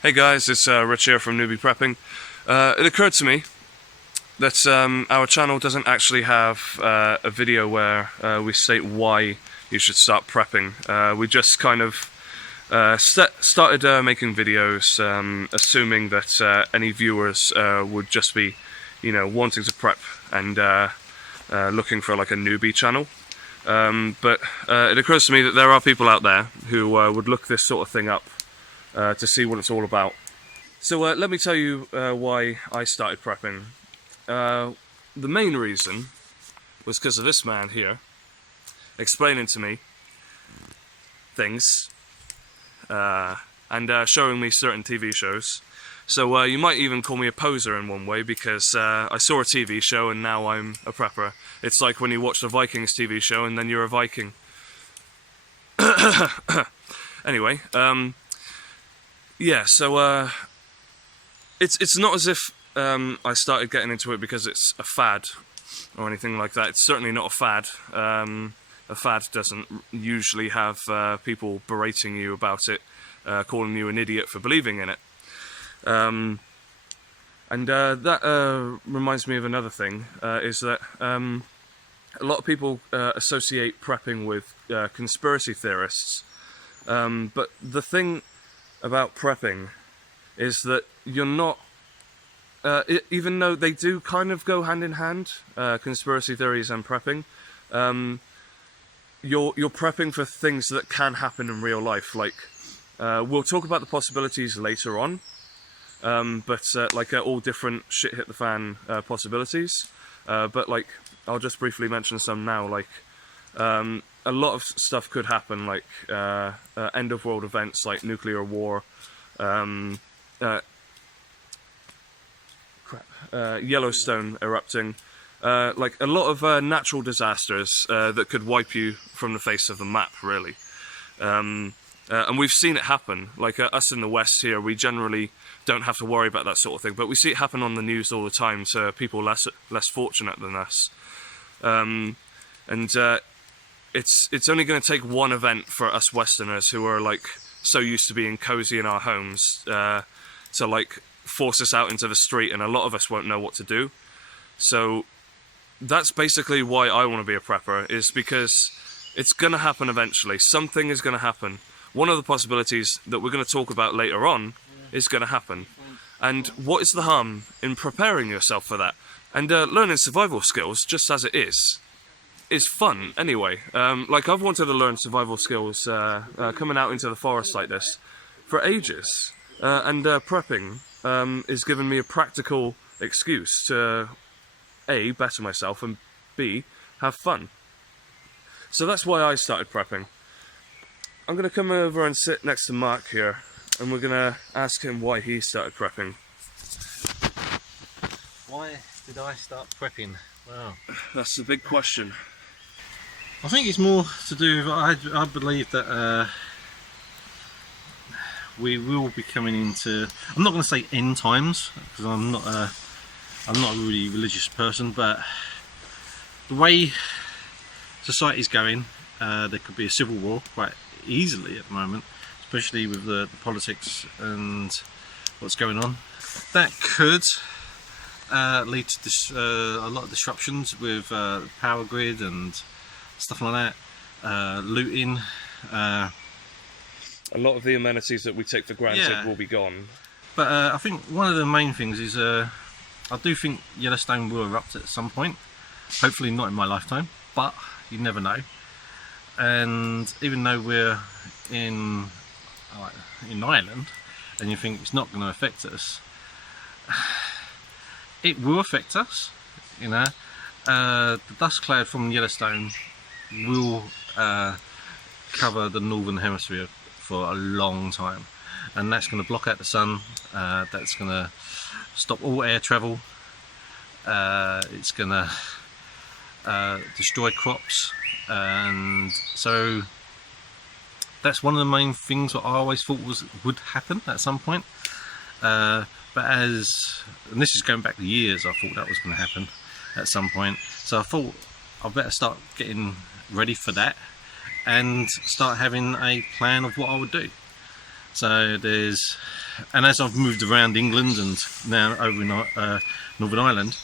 Hey guys, it's Rich here from Newbie Prepping. It occurred to me that our channel doesn't actually have a video where we state why you should start prepping. We just kind of started making videos assuming that any viewers would just be, wanting to prep and looking for like a newbie channel. But it occurs to me that there are people out there who would look this sort of thing up to see what it's all about. So let me tell you why I started prepping. The main reason was because of this man here explaining to me things and showing me certain TV shows. So you might even call me a poser in one way, because I saw a TV show and now I'm a prepper. It's like when you watch the Vikings TV show and then you're a Viking. Anyway, yeah, so it's not as if I started getting into it because it's a fad or anything like that. It's certainly not a fad. A fad doesn't usually have people berating you about it, calling you an idiot for believing in it. And that reminds me of another thing, is that a lot of people associate prepping with conspiracy theorists. But the thing about prepping is that you're not, even though they do kind of go hand in hand, conspiracy theories and prepping, you're prepping for things that can happen in real life. Like, we'll talk about the possibilities later on, but like all different shit hit the fan possibilities. But like, I'll just briefly mention some now. Like, a lot of stuff could happen, like end of world events like nuclear war, Yellowstone erupting, like a lot of natural disasters that could wipe you from the face of the map, really. And we've seen it happen. Like us in the West here, we generally don't have to worry about that sort of thing, but we see it happen on the news all the time to people less fortunate than us. It's only going to take one event for us Westerners, who are like so used to being cozy in our homes, to like force us out into the street, and a lot of us won't know what to do. So that's basically why I want to be a prepper, is because it's going to happen eventually. Something is going to happen. One of the possibilities that we're going to talk about later on is going to happen. And what is the harm in preparing yourself for that? And learning survival skills, just as it is fun anyway. Like, I've wanted to learn survival skills coming out into the forest like this for ages, and prepping is giving me a practical excuse to A, better myself, and B, have fun. So that's why I started prepping. I'm going to come over and sit next to Mark here, and we're going to ask him why he started prepping. Why did I start prepping? Wow. That's the big question. I think it's more to do with, I believe that we will be coming into, I'm not going to say end times, because I'm not a really religious person, but the way society's going, there could be a civil war quite easily at the moment, especially with the politics and what's going on. That could lead to a lot of disruptions with power grid and stuff like that, looting. A lot of the amenities that we take for granted will be gone. But I think one of the main things is, I do think Yellowstone will erupt at some point. Hopefully not in my lifetime, but you never know. And even though we're in Ireland, and you think it's not going to affect us, it will affect us. The dust cloud from Yellowstone will cover the northern hemisphere for a long time, and that's going to block out the sun. That's going to stop all air travel. It's going to destroy crops, and so that's one of the main things that I always thought would happen at some point. But and this is going back to years, I thought that was going to happen at some point. So I thought I better start getting ready for that and start having a plan of what I would do. So and as I've moved around England and now over in Northern Ireland,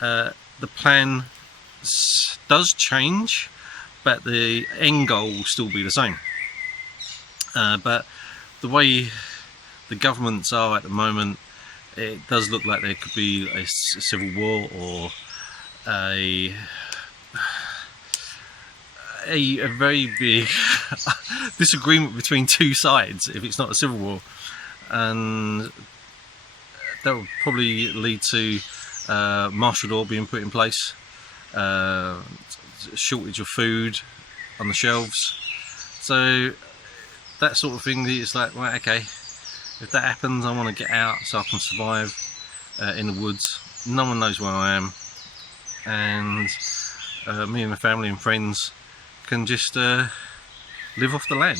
the plan does change, but the end goal will still be the same. But the way the governments are at the moment, it does look like there could be a civil war or a very big disagreement between two sides if it's not a civil war, and that will probably lead to martial law being put in place, shortage of food on the shelves. So that sort of thing, it's like, right, okay, if that happens, I want to get out so I can survive in the woods. No one knows where I am, and me and my family and friends can just live off the land.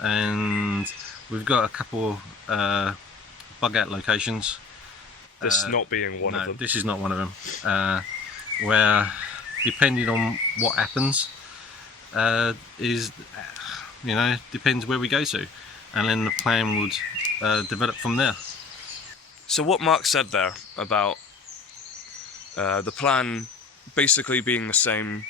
And we've got a couple bug out locations. This not being one of them. This is not one of them. Where, depending on what happens, depends where we go to, and then the plan would develop from there. So what Mark said there about the plan basically being the same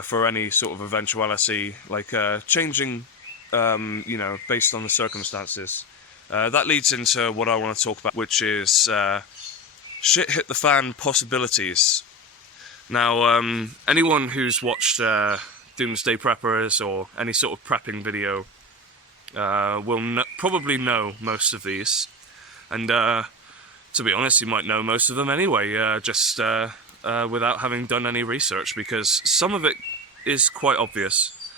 for any sort of eventuality, like changing, based on the circumstances. That leads into what I want to talk about, which is shit hit the fan possibilities. Now, anyone who's watched Doomsday Preppers or any sort of prepping video will probably know most of these, and to be honest, you might know most of them anyway, just without having done any research, because some of it is quite obvious,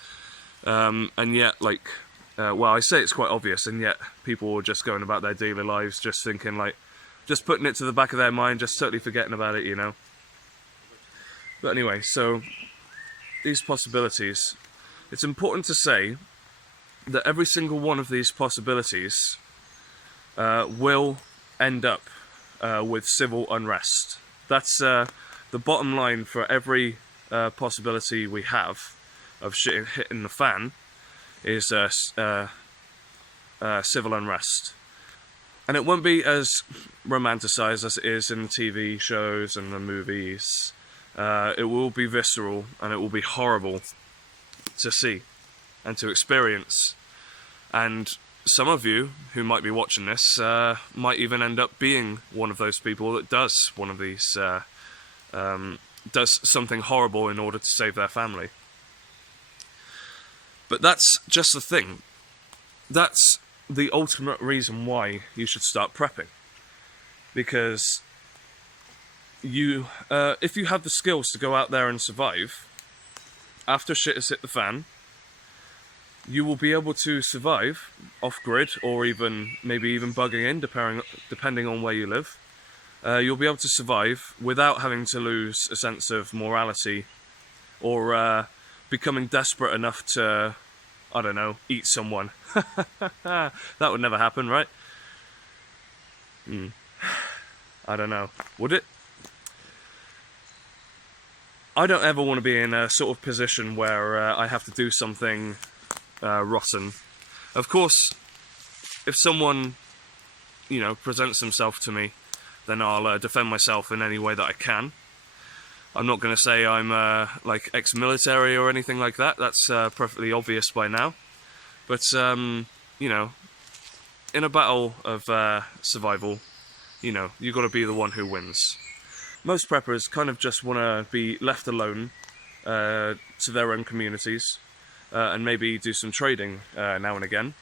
and yet, I say it's quite obvious, and yet people are just going about their daily lives just thinking, just putting it to the back of their mind, just totally forgetting about it, But anyway, so these possibilities, it's important to say that every single one of these possibilities will end up with civil unrest. That's the bottom line for every possibility we have of shit hitting the fan, is civil unrest. And it won't be as romanticized as it is in the TV shows and the movies. It will be visceral, and it will be horrible to see and to experience. And some of you who might be watching this might even end up being one of those people that does one of these, does something horrible in order to save their family. But that's just the thing. That's the ultimate reason why you should start prepping. Because if you have the skills to go out there and survive, after shit has hit the fan, you will be able to survive off-grid, or maybe even bugging in, depending on where you live. You'll be able to survive without having to lose a sense of morality, or becoming desperate enough to, I don't know, eat someone. That would never happen, right? I don't know. Would it? I don't ever want to be in a sort of position where I have to do something rotten. Of course, if someone, presents himself to me, then I'll defend myself in any way that I can. I'm not going to say I'm ex-military or anything like that. That's perfectly obvious by now. But in a battle of survival, you've got to be the one who wins. Most preppers kind of just want to be left alone to their own communities, and maybe do some trading now and again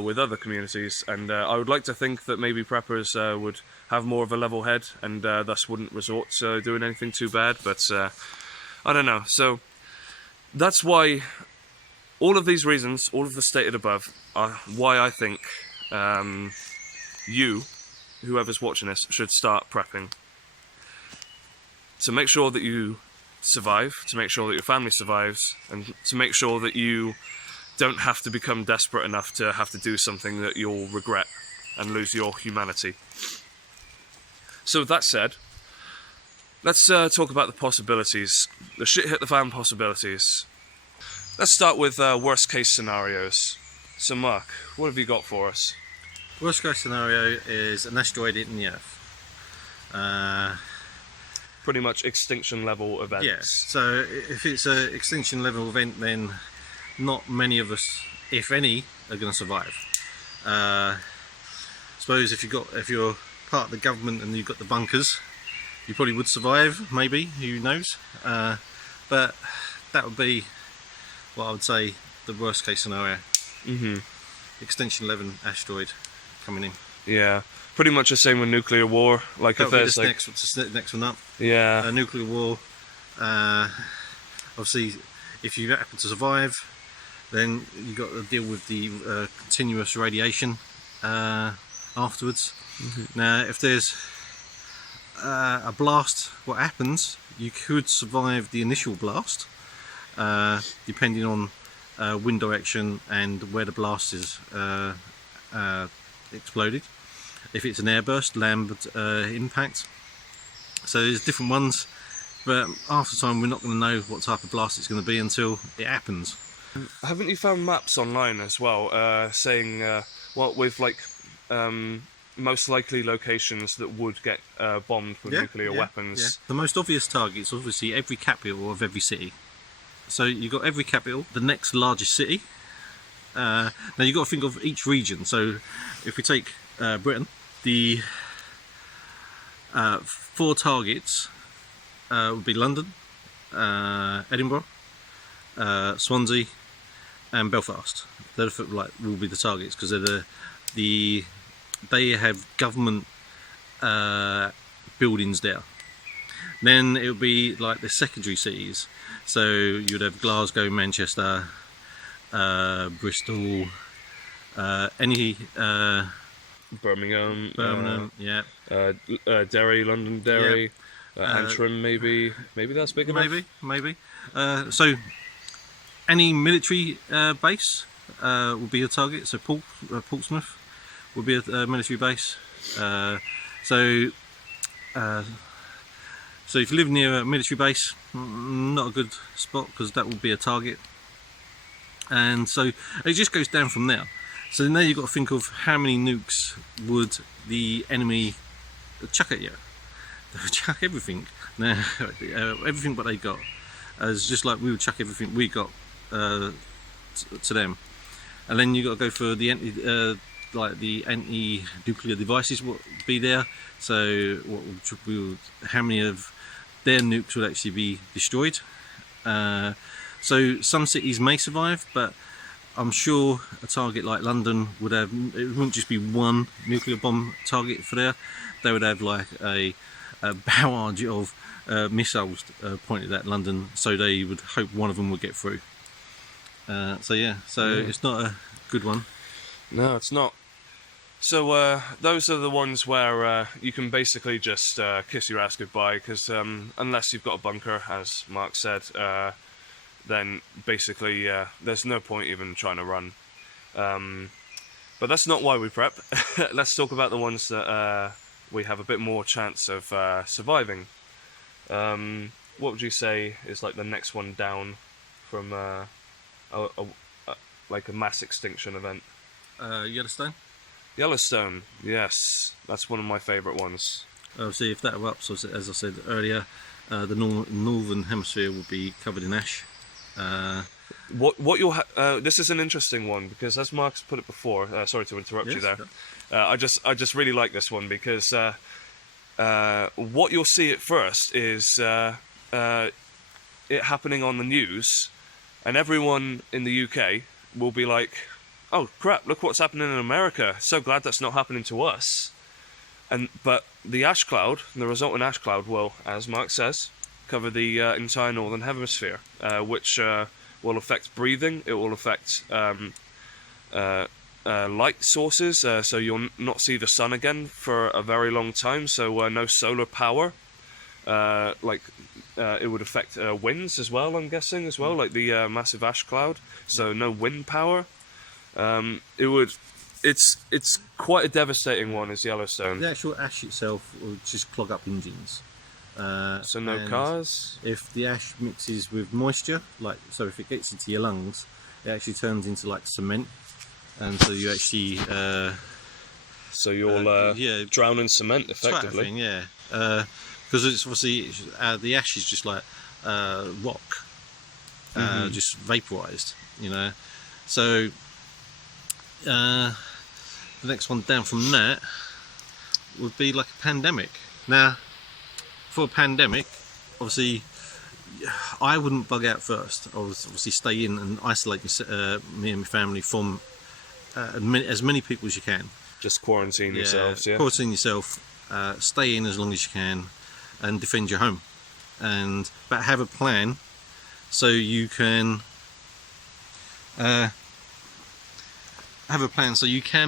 with other communities. And I would like to think that maybe preppers would have more of a level head, and thus wouldn't resort to doing anything too bad, but I don't know. So that's why all of these reasons, all of the stated above, are why I think you, whoever's watching this, should start prepping. To make sure that you survive, to make sure that your family survives, and to make sure that you don't have to become desperate enough to have to do something that you'll regret and lose your humanity. So with that said, let's talk about the possibilities, the shit hit the fan possibilities. Let's start with worst case scenarios. So Mark, what have you got for us? Worst case scenario is an asteroid hitting the Earth. Pretty much extinction level events. Yeah, so if it's an extinction level event, then not many of us, if any, are going to survive. Suppose if you're part of the government and you've got the bunkers, you probably would survive, maybe, who knows. But that would be what I would say the worst case scenario. Extinction level asteroid coming in. Yeah, pretty much the same with nuclear war. Like That if would be there's like the next one up. yeah, Nuclear war. Obviously, if you happen to survive, then you've got to deal with the continuous radiation afterwards. Now, if there's a blast, what happens? You could survive the initial blast, depending on wind direction and where the blast is exploded. If it's an airburst, land impact. So there's different ones, but half the time we're not going to know what type of blast it's going to be until it happens. haven't you found maps online as well, saying what with like most likely locations that would get bombed with nuclear weapons? The most obvious targets, obviously, every capital of every city. So you've got every capital, the next largest city. Now you've got to think of each region. So if we take Britain, the 4 targets would be London, Edinburgh, Swansea, and Belfast. They're will be the targets because they're they have government buildings there. Then it would be like the secondary cities. So you'd have Glasgow, Manchester, Bristol, any Birmingham, yeah, Derry, London, Derry, Antrim, maybe that's big enough. Maybe. So any military base would be a target. So Portsmouth would be a military base. So if you live near a military base, not a good spot because that would be a target. And so it just goes down from there. So now you've got to think of how many nukes would the enemy chuck at you. They would chuck everything. Now, everything what they got. It's just like we would chuck everything we got to them. And then you've got to go for the anti-nuclear devices would be there. So how many of their nukes would actually be destroyed. So some cities may survive, but I'm sure a target like London would have, it wouldn't just be one nuclear bomb target for there. They would have like a barrage of missiles pointed at London, so they would hope one of them would get through. It's not a good one. No, it's not. So those are the ones where you can basically just kiss your ass goodbye, because unless you've got a bunker, as Mark said, then basically there's no point even trying to run. But that's not why we prep. Let's talk about the ones that we have a bit more chance of surviving. What would you say is like the next one down from like a mass extinction event? Yellowstone? Yellowstone, yes, that's one of my favourite ones. Obviously, if that erupts, as I said earlier, the northern hemisphere will be covered in ash. This is an interesting one because, as Mark's put it before, sorry to interrupt you there. I just really like this one because what you'll see at first is it happening on the news, and everyone in the UK will be like, "Oh crap! Look what's happening in America. So glad that's not happening to us." But the ash cloud, the resultant ash cloud, will, as Mark says, cover the entire northern hemisphere, which will affect breathing. It will affect light sources, so you'll not see the sun again for a very long time. So no solar power. It would affect winds as well. I'm guessing as well, like the massive ash cloud. So no wind power. It's quite a devastating one, is Yellowstone. The actual ash itself will just clog up engines. So no cars? If the ash mixes with moisture, so if it gets into your lungs, it actually turns into like cement, and so you actually So you'll yeah, drown in cement effectively. thing, yeah, because it's obviously the ash is just like rock, just vaporized, you know. So the next one down from that would be like a pandemic. Now, for a pandemic, obviously, I wouldn't bug out first. I would obviously stay in and isolate me and my family from as many people as you can. Just quarantine yourselves, yeah. Quarantine yourself, stay in as long as you can, and defend your home. But have a plan so you can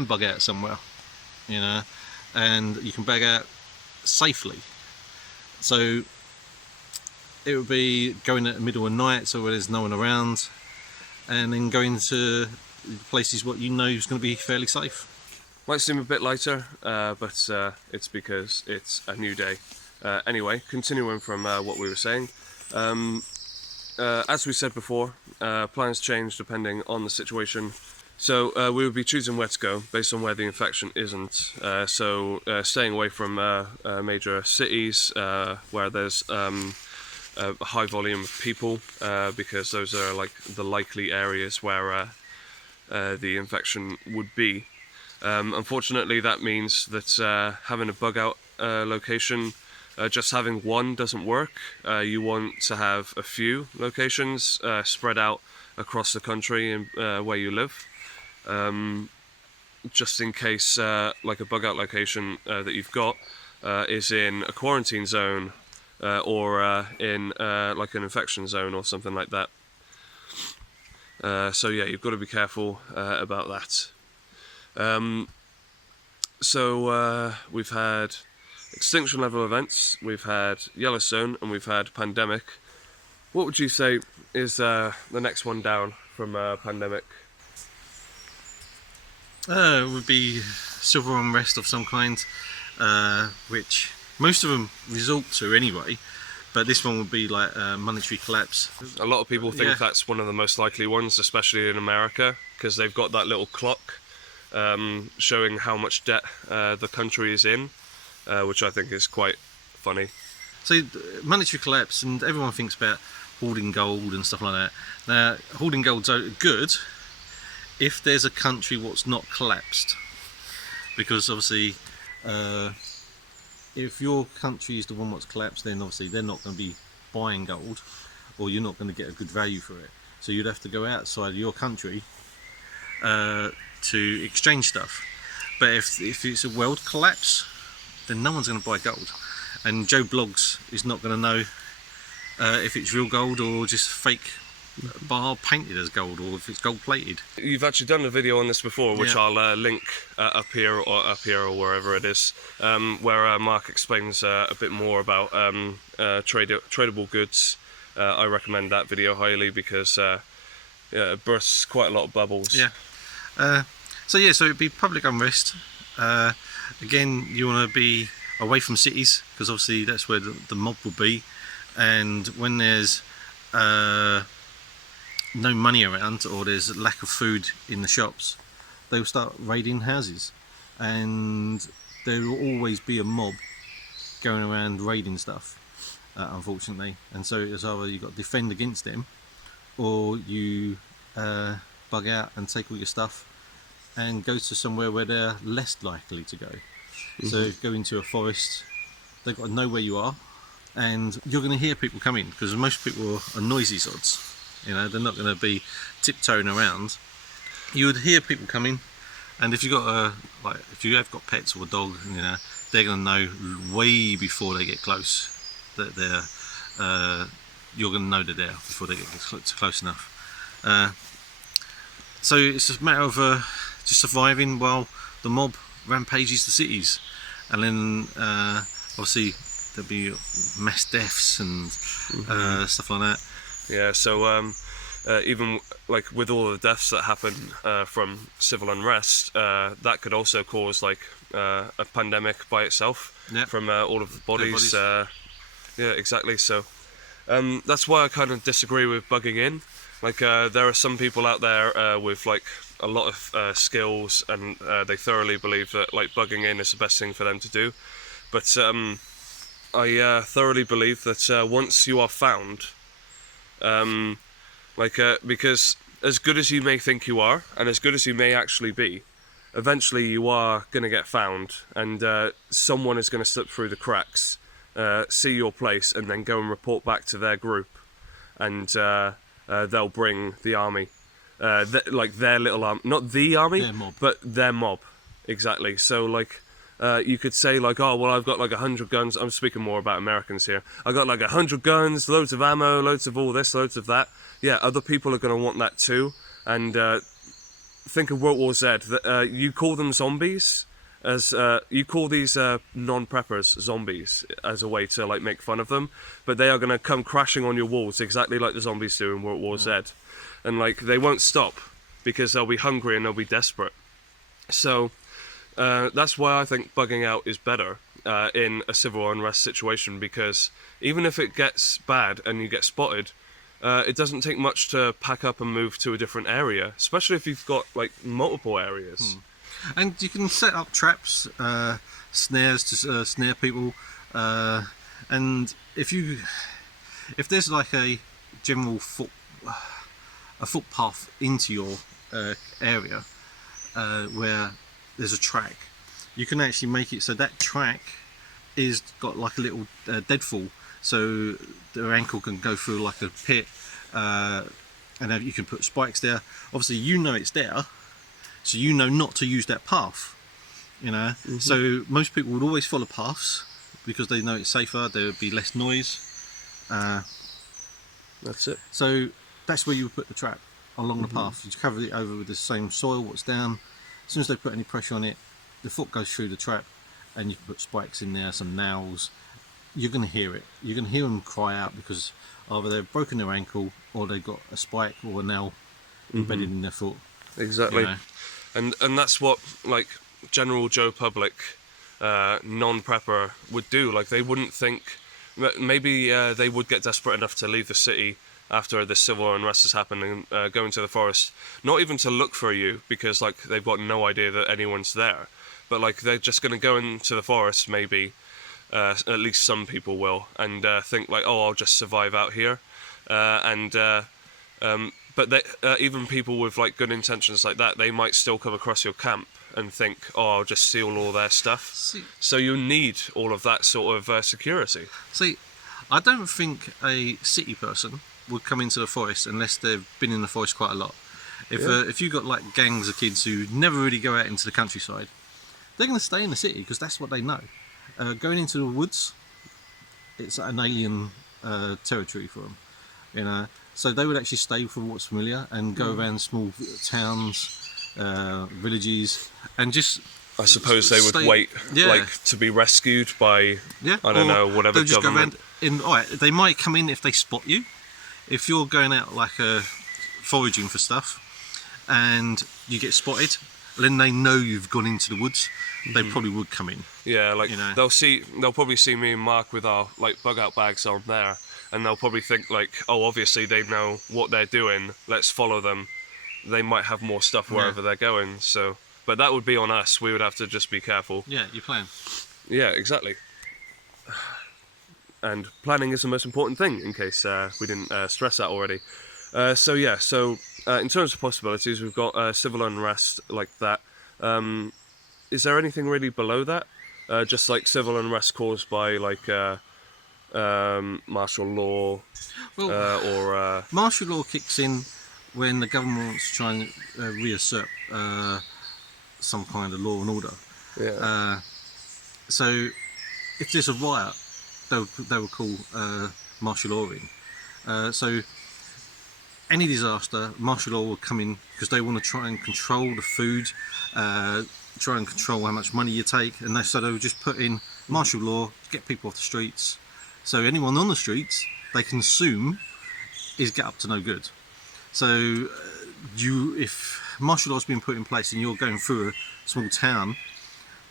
bug out somewhere, you know, and you can bug out safely. So it would be going at the middle of the night, so where there's no one around, and then going to places what you know is going to be fairly safe. Might seem a bit lighter, but it's because it's a new day. Anyway, continuing from what we were saying, as we said before, plans change depending on the situation. So we would be choosing where to go based on where the infection isn't. So staying away from major cities where there's a high volume of people, because those are like the likely areas where the infection would be. Unfortunately, that means that having a bug out location, just having one doesn't work. You want to have a few locations spread out across the country and where you live, just in case like a bug out location that you've got is in a quarantine zone or in like an infection zone or something like that. So yeah, you've got to be careful about that. So we've had extinction level events, we've had Yellowstone, and we've had pandemic. What would you say is the next one down from pandemic? It would be civil unrest of some kind, which most of them resort to anyway, but this one would be like monetary collapse. A lot of people think that's one of the most likely ones, especially in America, because they've got that little clock showing how much debt the country is in, which I think is quite funny. So monetary collapse, and everyone thinks about hoarding gold and stuff like that. Now, hoarding gold's good if there's a country what's not collapsed, because obviously if your country is the one what's collapsed, then obviously they're not going to be buying gold, or you're not going to get a good value for it. So you'd have to go outside your country to exchange stuff. But if it's a world collapse, then no one's going to buy gold, and Joe Bloggs is not going to know if it's real gold or just fake bar painted as gold, or if it's gold plated. You've actually done a video on this before, which I'll link up here or wherever it is, where Mark explains a bit more about tradable goods. I recommend that video highly because it bursts quite a lot of bubbles. So it'd be public unrest. Again, you want to be away from cities, because obviously that's where the mob will be, and when there's no money around, or there's lack of food in the shops, they will start raiding houses, and there will always be a mob going around raiding stuff, unfortunately. And so it's either you've got to defend against them, or you bug out and take all your stuff and go to somewhere where they're less likely to go. So if you go into a forest, they've got to know where you are, and you're going to hear people coming, because most people are noisy sods. You know, they're not going to be tiptoeing around. You would hear people coming, and if you've got if you have got pets or a dog, you know, they're going to know way before they get close that you're going to know they're there before they get close enough. So it's a matter of just surviving while the mob rampages the cities, and then obviously there'll be mass deaths and stuff like that. Yeah, so even like with all the deaths that happen from civil unrest, that could also cause like a pandemic by itself from all of the bodies. Yeah, exactly. So That's why I kind of disagree with bugging in. Like, there are some people out there with like a lot of skills, and they thoroughly believe that like bugging in is the best thing for them to do. But I thoroughly believe that once you are found, because as good as you may think you are, and as good as you may actually be, eventually you are going to get found, and someone is going to slip through the cracks, see your place, and then go and report back to their group, and they'll bring the army, like their little army, not the army, Their mob. but their mob, exactly. So like, you could say like, oh well, I've got like 100 guns. I'm speaking more about Americans here. I got like 100 guns, loads of ammo, loads of all this, loads of that. Yeah, other people are going to want that too. And think of World War Z. You call them zombies, as you call these non-preppers zombies as a way to like make fun of them, but they are going to come crashing on your walls exactly like the zombies do in World War Z, and like they won't stop because they'll be hungry and they'll be desperate. So that's why I think bugging out is better in a civil unrest situation, because even if it gets bad and you get spotted, it doesn't take much to pack up and move to a different area, especially if you've got like multiple areas. And you can set up traps, snares to snare people, and if there's like a general footpath into your area where there's a track, you can actually make it so that track is got like a little deadfall, so their ankle can go through like a pit, and then you can put spikes there. Obviously you know it's there, so you know not to use that path, you know. So most people would always follow paths because they know it's safer, there would be less noise. That's it. So that's where you would put the trap, along the path. You cover it over with the same soil, what's down. As soon as they put any pressure on it, the foot goes through the trap, and you can put spikes in there, some nails. You're going to hear it. You're going to hear them cry out because either they've broken their ankle or they've got a spike or a nail embedded in their foot. Exactly. You know? And that's what like general Joe Public, non-prepper would do. Like they wouldn't think, maybe they would get desperate enough to leave the city after the civil unrest has happened and go into the forest, not even to look for you because like they've got no idea that anyone's there, but like they're just going to go into the forest maybe, at least some people will, and think like, oh, I'll just survive out here, but they, even people with like good intentions like that, they might still come across your camp and think, oh, I'll just steal all their stuff. So you need all of that sort of security. See, I don't think a city person would come into the forest unless they've been in the forest quite a lot. If you've got like gangs of kids who never really go out into the countryside, they're going to stay in the city because that's what they know. Going into the woods, it's an alien territory for them, you know. So they would actually stay for what's familiar and go around small towns, villages, and just. I suppose they would wait, like, to be rescued by, I don't know, whatever they'll just government. Go around all right, they might come in if they spot you. If you're going out like foraging for stuff, and you get spotted, then they know you've gone into the woods. They probably would come in. Yeah, like you know. They'll probably see me and Mark with our like bug out bags on there, and they'll probably think like, oh, obviously they know what they're doing. Let's follow them. They might have more stuff wherever they're going. So, but that would be on us. We would have to just be careful. Yeah, you plan. Yeah, exactly. And planning is the most important thing, in case we didn't stress that already. So in terms of possibilities, we've got civil unrest like that. Is there anything really below that? Just like civil unrest caused by like martial law, or martial law kicks in when the government wants to try and reassert some kind of law and order. Yeah. So if there's a riot, they will call martial law in. So any disaster, martial law will come in because they want to try and control the food, try and control how much money you take, and so they'll just put in martial law to get people off the streets. So anyone on the streets they can assume is get up to no good. So if martial law's been put in place and you're going through a small town,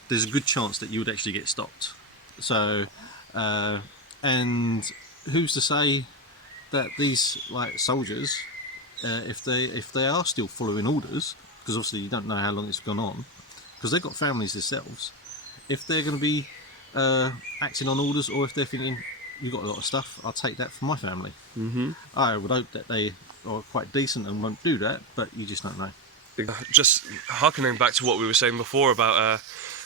there's a good chance that you would actually get stopped. So and who's to say that these like soldiers, if they are still following orders, because obviously you don't know how long it's gone on, because they've got families themselves. If they're going to be acting on orders, or if they're thinking, you've got a lot of stuff, I'll take that for my family. I would hope that they are quite decent and won't do that, but you just don't know. Just harkening back to what we were saying before about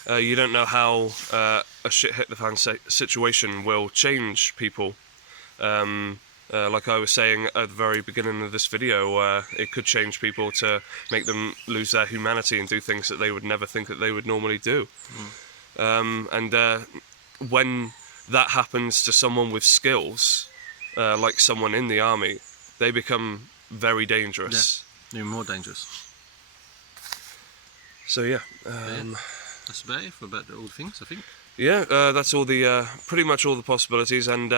you don't know how a shit hit the fan situation will change people. Like I was saying at the very beginning of this video, it could change people to make them lose their humanity and do things that they would never think that they would normally do. And when that happens to someone with skills, like someone in the army, they become very dangerous. Yeah, even more dangerous. So yeah, that's about it for about all the things, I think. Yeah, that's all the pretty much all the possibilities. And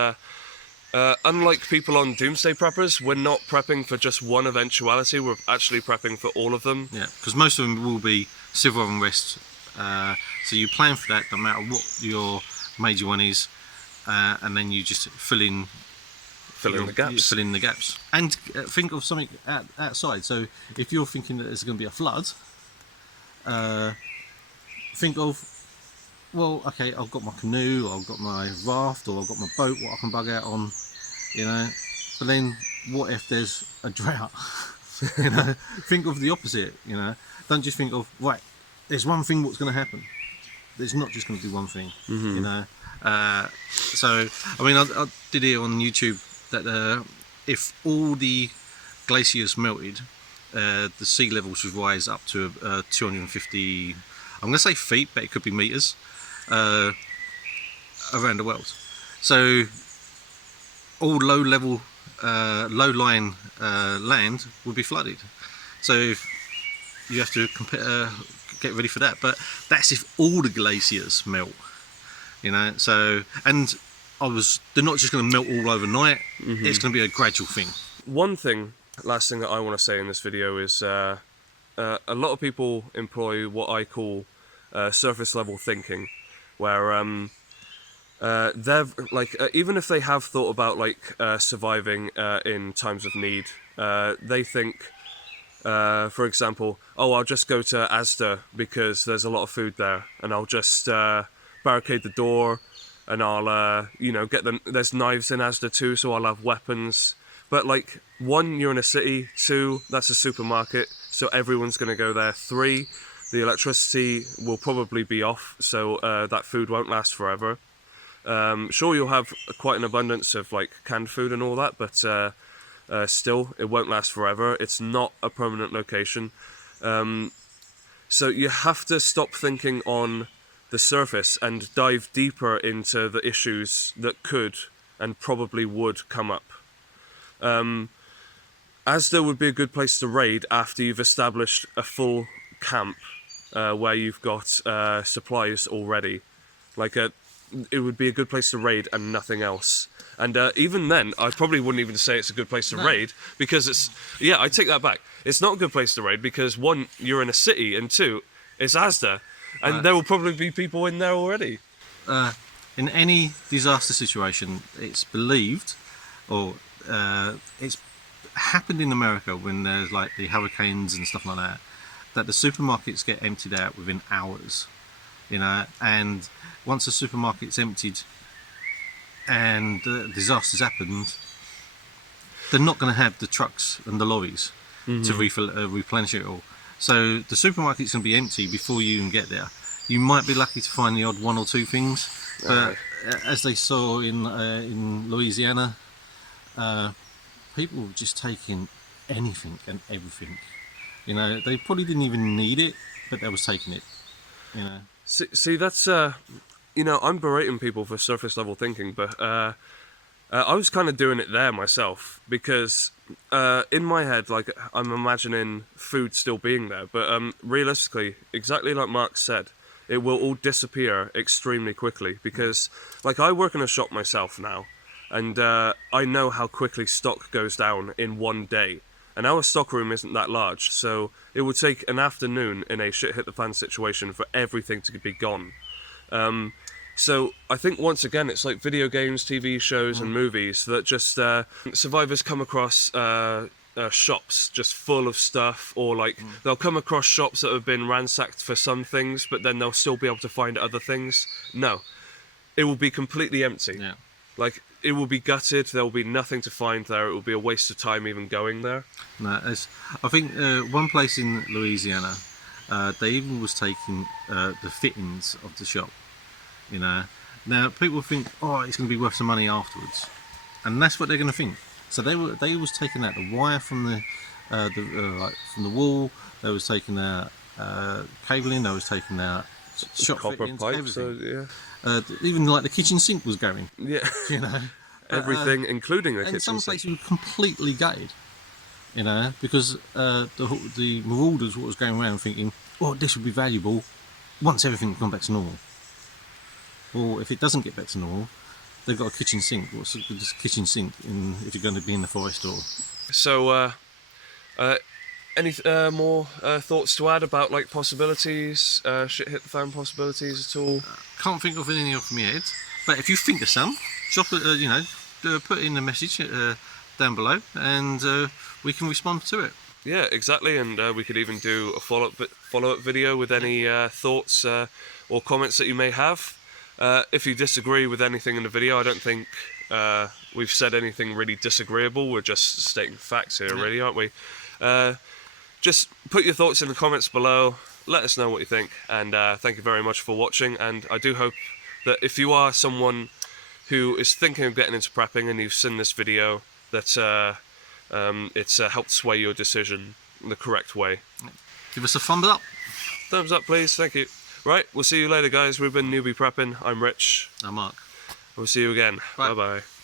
unlike people on Doomsday Preppers, we're not prepping for just one eventuality. We're actually prepping for all of them. Yeah, because most of them will be civil unrest. So you plan for that no matter what your major one is, and then you just fill in the gaps. Fill in the gaps, and think of something outside. So if you're thinking that there's going to be a flood, think of, well, okay, I've got my canoe, I've got my raft, or I've got my boat, what I can bug out on, you know. But then, what if there's a drought? You know, think of the opposite. You know, don't just think of, right, there's one thing what's going to happen. There's not just going to be one thing. You know. So I mean, I did it on YouTube that if all the glaciers melted, the sea levels would rise up to 250. I'm going to say feet, but it could be meters around the world. So all low-level, low-lying land would be flooded. So you have to get ready for that. But that's if all the glaciers melt, you know. So they're not just going to melt all overnight. It's going to be a gradual thing. Last thing that I want to say in this video is a lot of people employ what I call surface level thinking, where they've even if they have thought about surviving in times of need, they think, for example, oh, I'll just go to Asda because there's a lot of food there, and I'll just barricade the door, and I'll get them. There's knives in Asda too, so I'll have weapons. But one, you're in a city. Two, that's a supermarket, so everyone's going to go there. Three, the electricity will probably be off, so that food won't last forever. Sure, you'll have quite an abundance of canned food and all that, but still, it won't last forever. It's not a permanent location. So you have to stop thinking on the surface and dive deeper into the issues that could and probably would come up. Asda would be a good place to raid after you've established a full camp where you've got supplies already. It would be a good place to raid and nothing else. And even then, I probably wouldn't even say it's a good place to raid, because I take that back. It's not a good place to raid because, one, you're in a city, and two, it's Asda, and there will probably be people in there already. In any disaster situation, it's believed, or it's happened in America when there's the hurricanes and stuff like that the supermarkets get emptied out within hours, you know. And once the supermarket's emptied and disasters happened, they're not going to have the trucks and the lorries to replenish it all. So the supermarket's going to be empty before you even get there. You might be lucky to find the odd one or two things, but as they saw in Louisiana, people were just taking anything and everything. You know, they probably didn't even need it, but they was taking it. You know. See, that's I'm berating people for surface level thinking, but I was kind of doing it there myself, because in my head, I'm imagining food still being there, but realistically, exactly like Mark said, it will all disappear extremely quickly, because I work in a shop myself now, and I know how quickly stock goes down in one day. And our stockroom isn't that large, so it would take an afternoon in a shit hit the fan situation for everything to be gone. So I think once again it's like video games, TV shows and movies that just survivors come across shops just full of stuff, or like they'll come across shops that have been ransacked for some things, but then they'll still be able to find other things. No, it will be completely empty. Yeah. Like, it will be gutted, there will be nothing to find there, it will be a waste of time even going there. No, I think one place in Louisiana, they even was taking the fittings of the shop. You know, now people think, oh, it's going to be worth some money afterwards, and that's what they're going to think. So they was taking out the wire from the like from the wall. They was taking out cabling. They was taking out shop Copper fittings, pipes, everything. yeah. Even like the kitchen sink was going. Yeah. You know, Everything, including the kitchen and some sink. places were completely gutted. You know, because the marauders what was going around thinking, oh, this would be valuable once everything gone back to normal. Or if it doesn't get back to normal, they've got a kitchen sink. What's a good kitchen sink if you're going to be in the forest? Or So, any more thoughts to add about like possibilities, shit hit the fan possibilities at all? can't think of any off my head. But if you think of some, drop it. You know, put it in the message down below, and we can respond to it. Yeah, exactly, and we could even do a follow-up video with any thoughts or comments that you may have. If you disagree with anything in the video, I don't think we've said anything really disagreeable. We're just stating facts here, really, aren't we? Just put your thoughts in the comments below. Let us know what you think, and thank you very much for watching. And I do hope that if you are someone who is thinking of getting into prepping and you've seen this video, that it's helped sway your decision the correct way. Give us a thumbs up. Thumbs up, please. Thank you. Right, we'll see you later, guys. We've been Newbie Prepping. I'm Rich. I'm Mark. We'll see you again. Bye. Bye-bye.